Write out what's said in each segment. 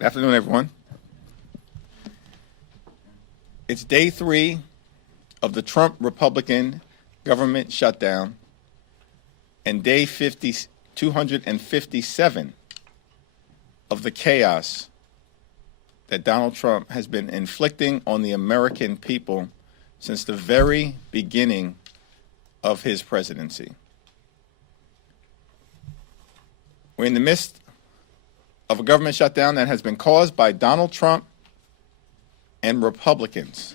Good afternoon, everyone. It's day 3 of the Trump Republican government shutdown and day 257 of the chaos that Donald Trump has been inflicting on the American people since the very beginning of his presidency. We're in the midst of a government shutdown that has been caused by Donald Trump and Republicans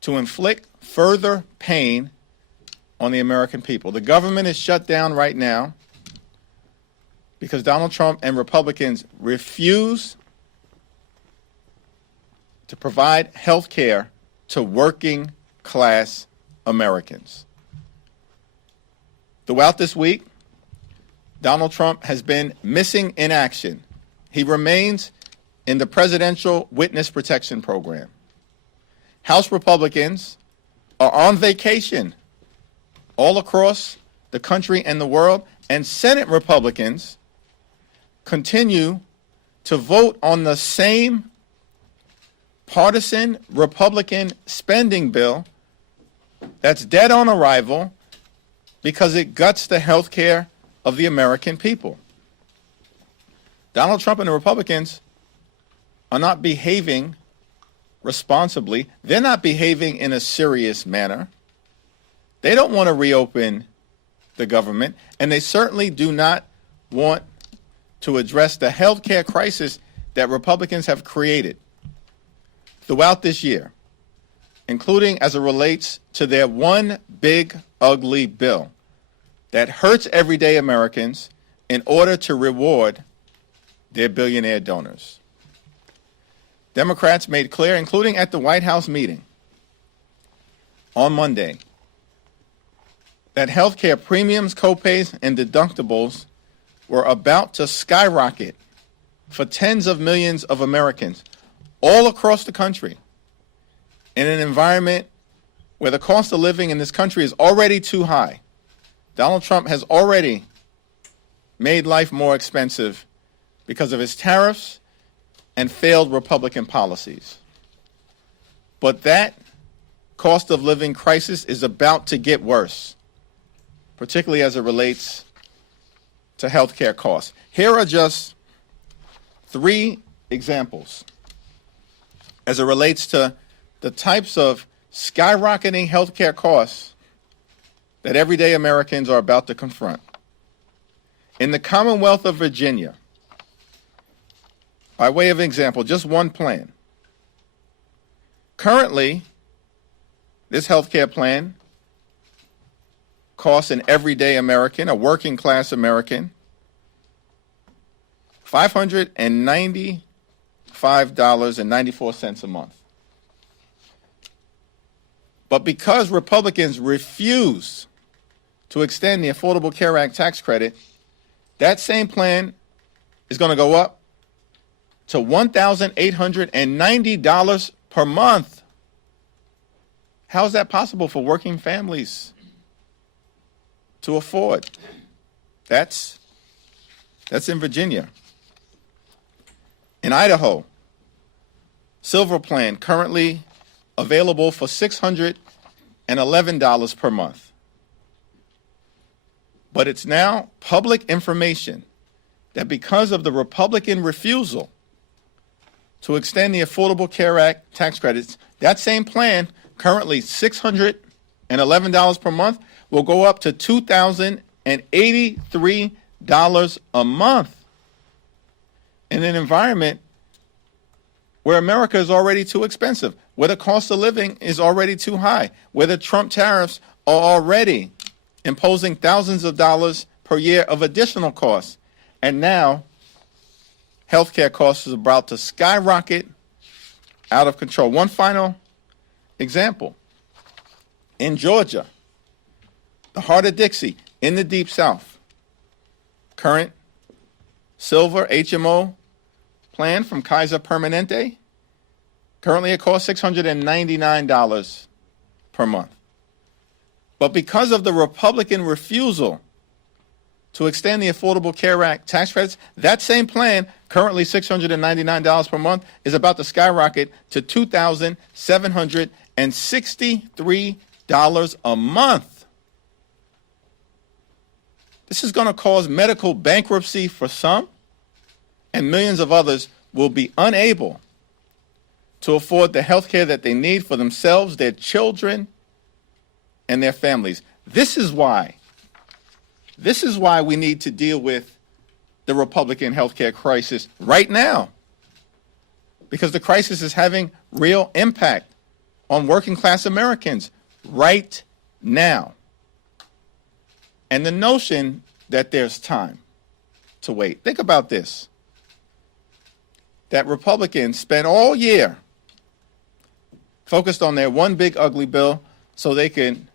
to inflict further pain on the American people. The government is shut down right now because Donald Trump and Republicans refuse to provide health care to working class Americans. Throughout this week, Donald Trump has been missing in action. He remains in the Presidential Witness Protection Program. House Republicans are on vacation all across the country and the world, and Senate Republicans continue to vote on the same partisan Republican spending bill that's dead on arrival because it guts the health care of the American people. Donald Trump and the Republicans are not behaving responsibly. They're not behaving in a serious manner. They don't want to reopen the government, and they certainly do not want to address the health care crisis that Republicans have created throughout this year, including as it relates to their one big, ugly bill that hurts everyday Americans in order to reward their billionaire donors. Democrats made clear, including at the White House meeting on Monday, that health care premiums, copays, and deductibles were about to skyrocket for tens of millions of Americans all across the country in an environment where the cost of living in this country is already too high. Donald Trump has already made life more expensive because of his tariffs and failed Republican policies. But that cost of living crisis is about to get worse, particularly as it relates to health care costs. Here are just 3 examples as it relates to the types of skyrocketing health care costs that everyday Americans are about to confront. In the Commonwealth of Virginia, by way of example, just one plan. Currently, this health care plan costs an everyday American, a working class American, $595.94 a month. But because Republicans refuse to extend the Affordable Care Act tax credit, that same plan is going to go up to $1,890 per month. How is that possible for working families to afford? That's in Virginia. In Idaho, Silver Plan currently available for $611 per month. But it's now public information that because of the Republican refusal to extend the Affordable Care Act tax credits, that same plan, currently $611 per month, will go up to $2,083 a month in an environment where America is already too expensive, where the cost of living is already too high, where the Trump tariffs are already imposing thousands of dollars per year of additional costs. And now, healthcare costs is about to skyrocket out of control. One final example. In Georgia, the heart of Dixie, in the Deep South, current Silver HMO plan from Kaiser Permanente, currently it costs $699 per month. But because of the Republican refusal to extend the Affordable Care Act tax credits. That same plan, currently $699 per month, is about to skyrocket to $2,763 a month. This is going to cause medical bankruptcy for some, and millions of others will be unable to afford the health care that they need for themselves, their children, and their families. This is why we need to deal with the Republican health care crisis right now, because the crisis is having real impact on working class Americans right now. And the notion that there's time to wait. Think about this, that Republicans spent all year focused on their one big ugly bill so they can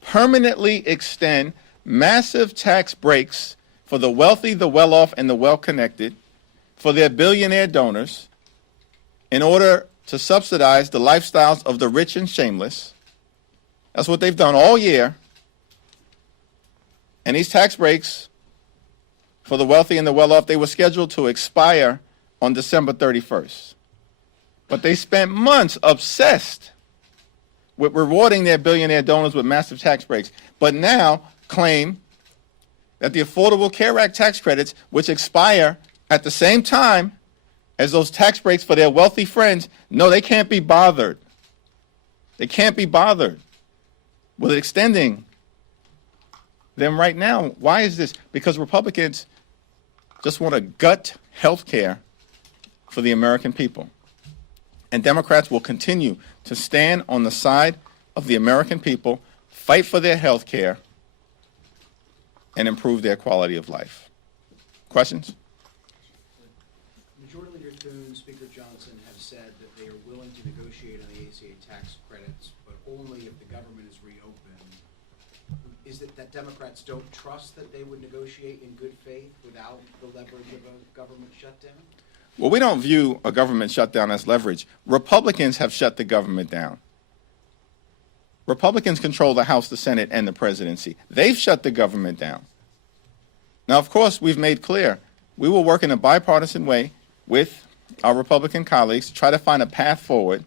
permanently extend massive tax breaks for the wealthy, the well-off, and the well-connected, for their billionaire donors, in order to subsidize the lifestyles of the rich and shameless. That's what they've done all year. And these tax breaks for the wealthy and the well-off, they were scheduled to expire on December 31st. But they spent months obsessed with rewarding their billionaire donors with massive tax breaks, but now claim that the Affordable Care Act tax credits, which expire at the same time as those tax breaks for their wealthy friends, no, they can't be bothered. They can't be bothered with extending them right now. Why is this? Because Republicans just want to gut health care for the American people. And Democrats will continue to stand on the side of the American people, fight for their health care, and improve their quality of life. Questions? Majority Leader Thune, Speaker Johnson have said that they are willing to negotiate on the ACA tax credits, but only if the government is reopened. Is it that Democrats don't trust that they would negotiate in good faith without the leverage of a government shutdown? Well, we don't view a government shutdown as leverage. Republicans have shut the government down. Republicans control the House, the Senate, and the presidency. They've shut the government down. Now, of course, we've made clear we will work in a bipartisan way with our Republican colleagues to try to find a path forward,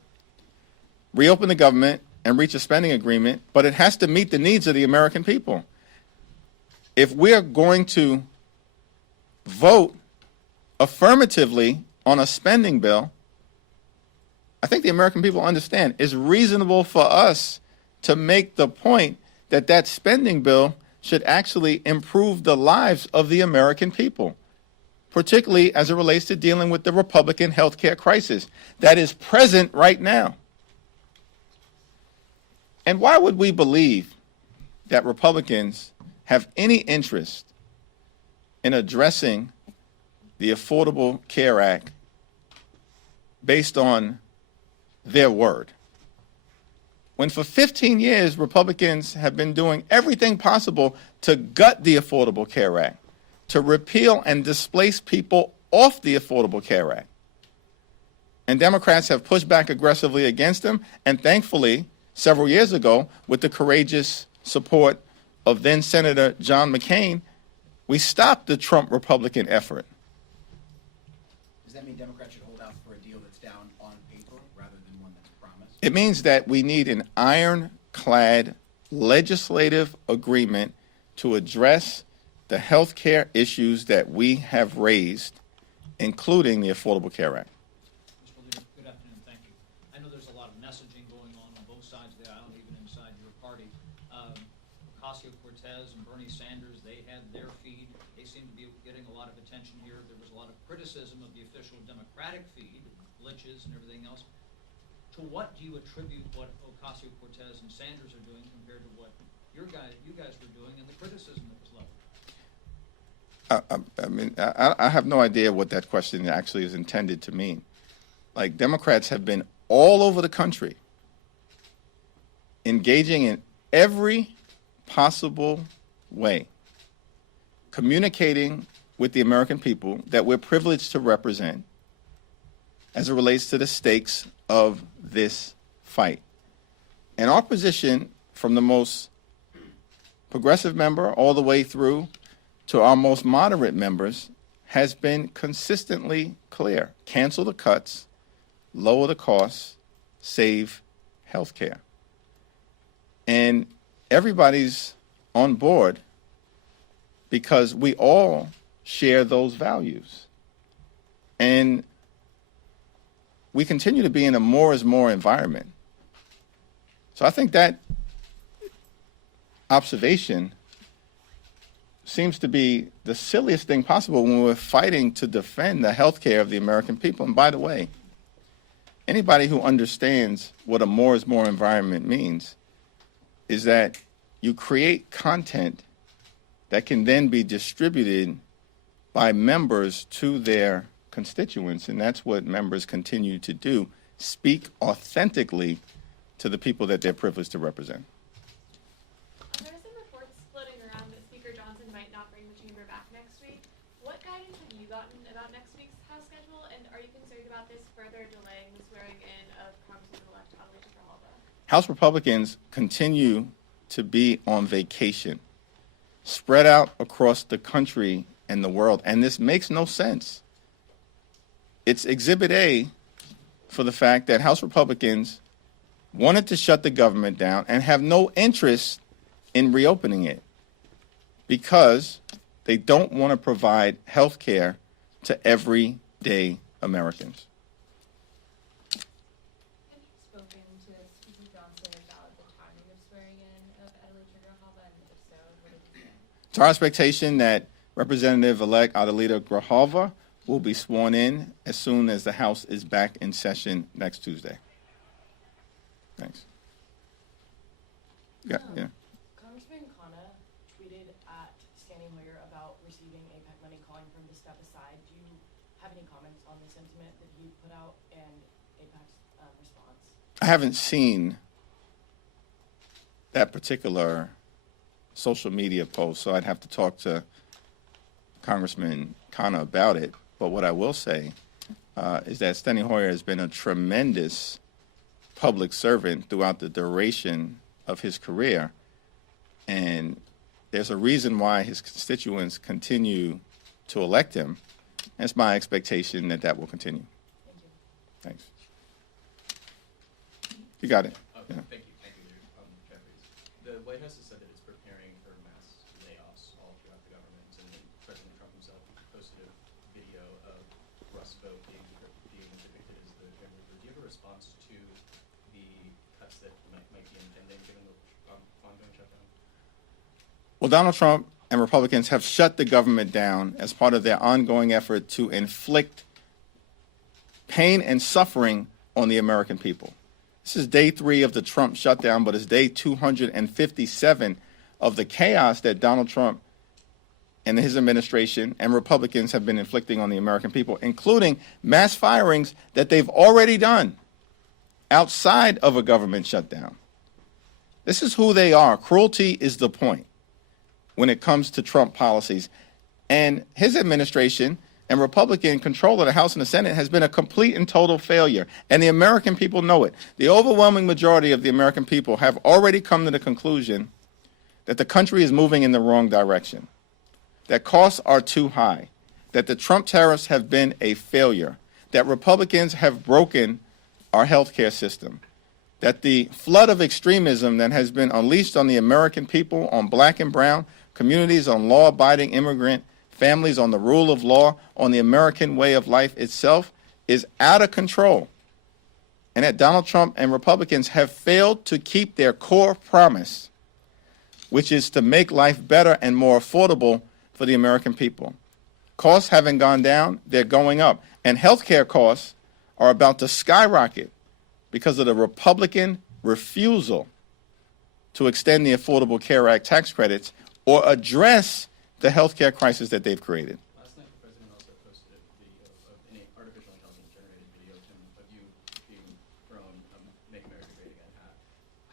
reopen the government, and reach a spending agreement, but it has to meet the needs of the American people. If we're going to vote affirmatively on a spending bill, I think the American people understand it's reasonable for us to make the point that that spending bill should actually improve the lives of the American people, particularly as it relates to dealing with the Republican health care crisis that is present right now. And why would we believe that Republicans have any interest in addressing the Affordable Care Act based on their word, when for 15 years Republicans have been doing everything possible to gut the Affordable Care Act, to repeal and displace people off the Affordable Care Act? And Democrats have pushed back aggressively against them, and thankfully, several years ago, with the courageous support of then Senator John McCain, we stopped the Trump Republican effort. Does that mean Democrats should hold out for a deal that's down on paper rather than one that's promised? It means that we need an ironclad legislative agreement to address the health care issues that we have raised, including the Affordable Care Act. Mr. Leader, good afternoon. Thank you. I know there's a lot of messaging going on both sides of the aisle, even inside your party. Ocasio-Cortez and Bernie Sanders, they had their feed. They seem to be getting a lot of attention here. There was a lot of criticism of the official Democratic feed, glitches and everything else. To what do you attribute what Ocasio-Cortez and Sanders are doing compared to what you guys were doing and the criticism that was leveled? I have no idea what that question actually is intended to mean. Like, Democrats have been all over the country engaging in every possible way, communicating with the American people that we're privileged to represent as it relates to the stakes of this fight. And our position, from the most progressive member all the way through to our most moderate members has been consistently clear. Cancel the cuts, lower the costs, save health care. And everybody's on board because we all share those values. And we continue to be in a more is more environment. So I think that observation seems to be the silliest thing possible when we're fighting to defend the health care of the American people. And by the way, anybody who understands what a more is more environment means is that you create content that can then be distributed by members to their constituents, and that's what members continue to do, speak authentically to the people that they're privileged to represent. There are some reports floating around that Speaker Johnson might not bring the chamber back next week. What guidance have you gotten about next week's House schedule, and are you concerned about this further delaying the swearing in of Congressman-elect Adelita Grijalva? House Republicans continue to be on vacation, spread out across the country and the world, and this makes no sense. It's Exhibit A for the fact that House Republicans wanted to shut the government down and have no interest in reopening it because they don't want to provide health care to everyday Americans. Have you spoken to Speaker Johnson about the timing of swearing in of Adelita Grijalva, and if so, what did he say? It's our expectation that Representative-elect Adelita Grijalva will be sworn in as soon as the House is back in session next Tuesday. Thanks. Yeah. Congressman Khanna tweeted at Standing Hoyer about receiving APEC money, calling for him to step aside. Do you have any comments on the sentiment that he put out and APEC's response? I haven't seen that particular social media post, so I'd have to talk to Congressman Khanna about it. But what I will say is that Steny Hoyer has been a tremendous public servant throughout the duration of his career, and there's a reason why his constituents continue to elect him. It's my expectation that that will continue. Thank you. Thanks. You got it. Okay, Yeah. Thank you, Jeffries. The White House has said that it's preparing for mass layoffs all throughout the government, and then President Trump himself posted a video of Russ Vought being depicted as the Grim Reaper. Do you have a response to the cuts that might be impending given the ongoing shutdown? Well, Donald Trump and Republicans have shut the government down as part of their ongoing effort to inflict pain and suffering on the American people. This is day 3 of the Trump shutdown, but it's day 257 of the chaos that Donald Trump and his administration and Republicans have been inflicting on the American people, including mass firings that they've already done outside of a government shutdown. This is who they are. Cruelty is the point when it comes to Trump policies. And his administration and Republican control of the House and the Senate has been a complete and total failure. And the American people know it. The overwhelming majority of the American people have already come to the conclusion that the country is moving in the wrong direction, that costs are too high, that the Trump tariffs have been a failure, that Republicans have broken our health care system, that the flood of extremism that has been unleashed on the American people, on black and brown communities, on law-abiding immigrant families, on the rule of law, on the American way of life itself, is out of control. And that Donald Trump and Republicans have failed to keep their core promise, which is to make life better and more affordable for the American people. Costs haven't gone down, they're going up. And healthcare costs are about to skyrocket because of the Republican refusal to extend the Affordable Care Act tax credits or address the healthcare crisis that they've created. Last night, the president also posted a video of an artificial intelligence-generated video of you being thrown "Make America Great Again" hat.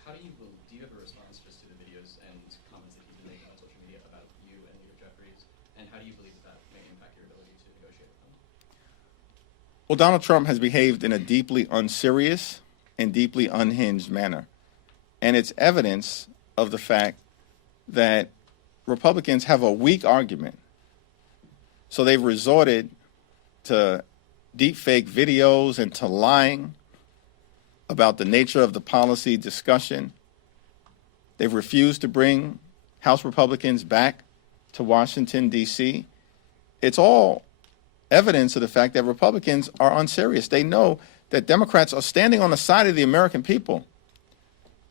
How do you have a response just to the videos and comments that he's been making on social media about you and Leader Jeffries, and how do you believe that may impact your ability to negotiate with them? Well, Donald Trump has behaved in a deeply unserious and deeply unhinged manner. And it's evidence of the fact that Republicans have a weak argument So they've resorted to deep fake videos and to lying about the nature of the policy discussion. They've refused to bring House Republicans back to Washington, D.C. It's all evidence of the fact that Republicans are unserious. They know that Democrats are standing on the side of the American people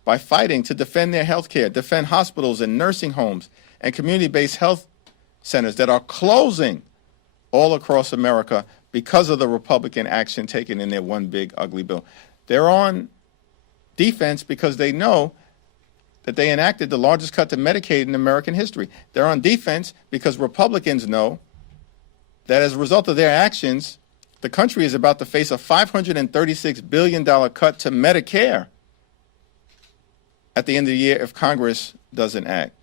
by fighting to defend their health care, defend hospitals and nursing homes and community-based health centers that are closing all across America because of the Republican action taken in their one big ugly bill. They're on defense because they know that they enacted the largest cut to Medicaid in American history. They're on defense because Republicans know that as a result of their actions, the country is about to face a $536 billion cut to Medicare at the end of the year if Congress doesn't act.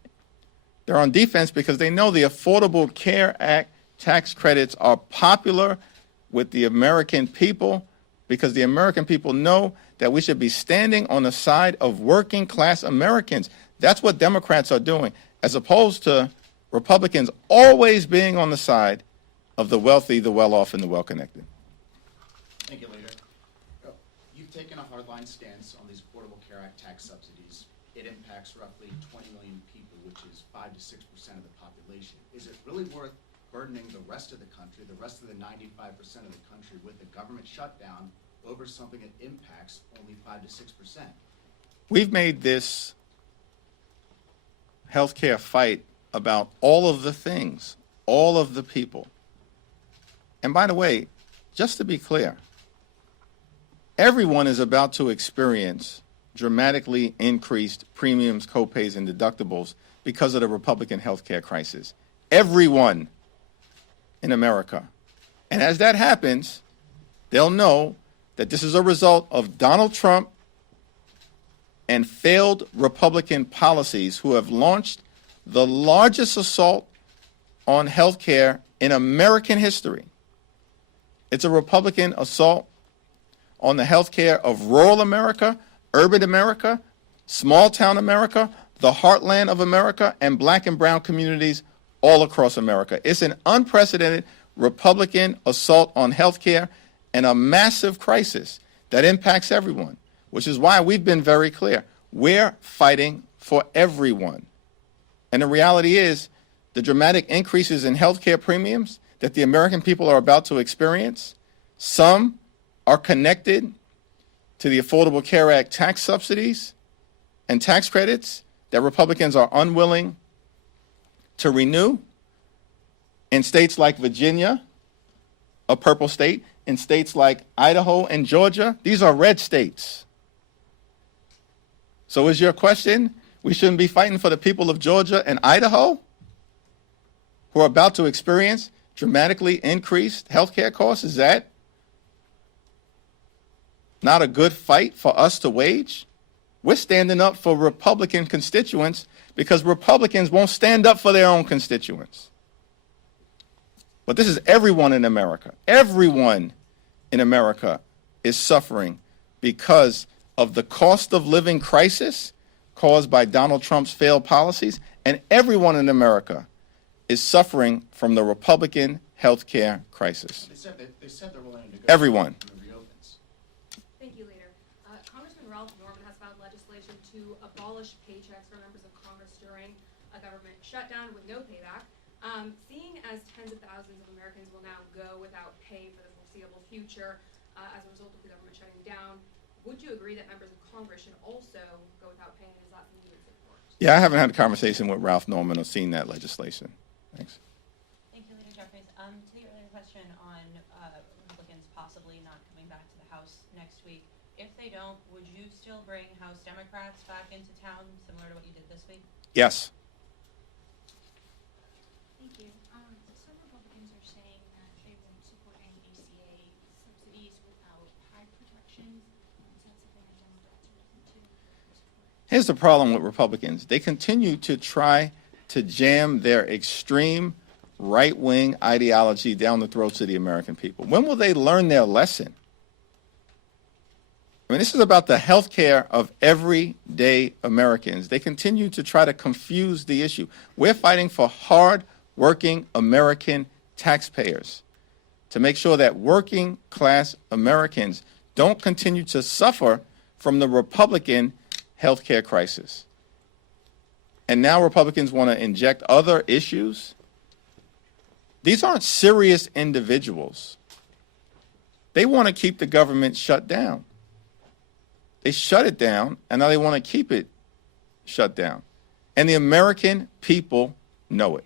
They're on defense because they know the Affordable Care Act tax credits are popular with the American people because the American people know that we should be standing on the side of working class Americans. That's what Democrats are doing, as opposed to Republicans always being on the side of the wealthy, the well-off, and the well-connected. Thank you, Leader. You've taken a hardline stance on these Affordable Care Act tax subsidies. It impacts roughly 20 million people, which is 5 to 6% of the population. Is it really worth burdening the rest of the country, the rest of the 95% of the country, with a government shutdown over something that impacts only 5 to 6%? We've made this healthcare fight about all of the things, all of the people. And by the way, just to be clear, everyone is about to experience dramatically increased premiums, copays, and deductibles because of the Republican healthcare crisis. Everyone in America. And as that happens, they'll know that this is a result of Donald Trump and failed Republican policies who have launched the largest assault on health care in American history. It's a Republican assault on the health care of rural America, urban America, small town America, the heartland of America, and black and brown communities all across America. It's an unprecedented Republican assault on health care and a massive crisis that impacts everyone, which is why we've been very clear. We're fighting for everyone. And the reality is the dramatic increases in health care premiums that the American people are about to experience, some are connected to the Affordable Care Act tax subsidies and tax credits that Republicans are unwilling to renew in states like Virginia, a purple state, in states like Idaho and Georgia. These are red states. So is your question, we shouldn't be fighting for the people of Georgia and Idaho who are about to experience dramatically increased health care costs? Is that not a good fight for us to wage? We're standing up for Republican constituents because Republicans won't stand up for their own constituents. But this is everyone in America. Everyone in America is suffering because of the cost of living crisis caused by Donald Trump's failed policies, and everyone in America is suffering from the Republican health care crisis. They said they're willing to negotiate Everyone. when it reopens. Thank you, Leader. Congressman Ralph Norman has filed legislation to abolish paychecks for members of Congress during a government shutdown with no payback. Seeing as tens of thousands of Americans will now go without pay for the foreseeable future as a result of the government shutting down, would you agree that members of Congress should also go without pay, and is that something you would support? Yeah, I haven't had a conversation with Ralph Norman or seen that legislation. Thanks. Thank you, Leader Jeffries. To the earlier question on Republicans possibly not coming back to the House next week, if they don't, would you still bring House Democrats back into town, similar to what you did this week? Yes. Thank you. Some Republicans are saying that they won't support any ACA subsidies without high protections. Is that something that Democrats are looking to support? Here's the problem with Republicans. They continue to try to jam their extreme right-wing ideology down the throats of the American people. When will they learn their lesson? I mean, this is about the health care of everyday Americans. They continue to try to confuse the issue. We're fighting for hard-working American taxpayers to make sure that working class Americans don't continue to suffer from the Republican health care crisis. And now Republicans want to inject other issues. These aren't serious individuals. They want to keep the government shut down. They shut it down, and now they want to keep it shut down. And the American people know it.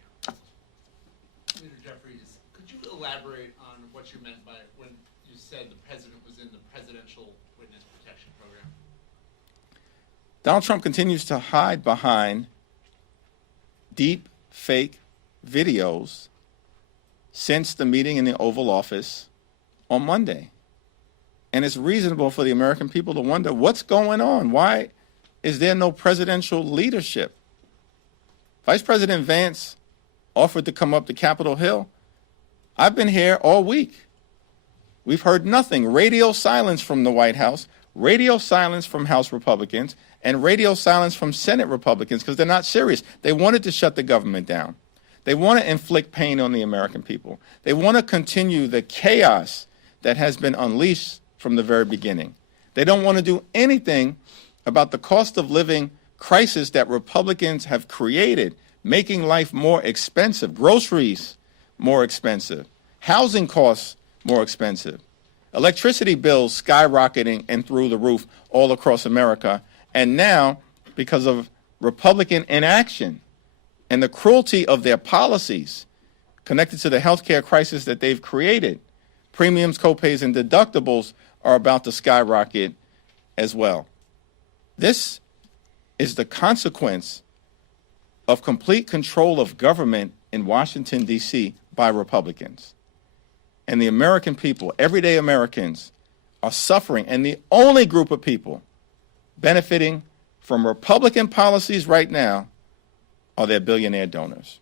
Leader Jeffries, could you elaborate on what you meant by when you said the president was in the Presidential Witness Protection Program? Donald Trump continues to hide behind deep fake videos since the meeting in the Oval Office on Monday. And it's reasonable for the American people to wonder what's going on. Why is there no presidential leadership? Vice President Vance offered to come up to Capitol Hill. I've been here all week. We've heard nothing. Radio silence from the White House, radio silence from House Republicans, and radio silence from Senate Republicans because they're not serious. They wanted to shut the government down. They want to inflict pain on the American people. They want to continue the chaos that has been unleashed from the very beginning. They don't want to do anything about the cost of living crisis that Republicans have created, making life more expensive, groceries more expensive, housing costs more expensive, electricity bills skyrocketing and through the roof all across America. And now, because of Republican inaction and the cruelty of their policies connected to the healthcare crisis that they've created, premiums, copays, and deductibles are about to skyrocket as well. This is the consequence of complete control of government in Washington, D.C. by Republicans. And the American people, everyday Americans, are suffering. And the only group of people benefiting from Republican policies right now are their billionaire donors.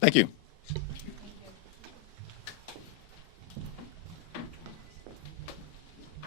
Thank you.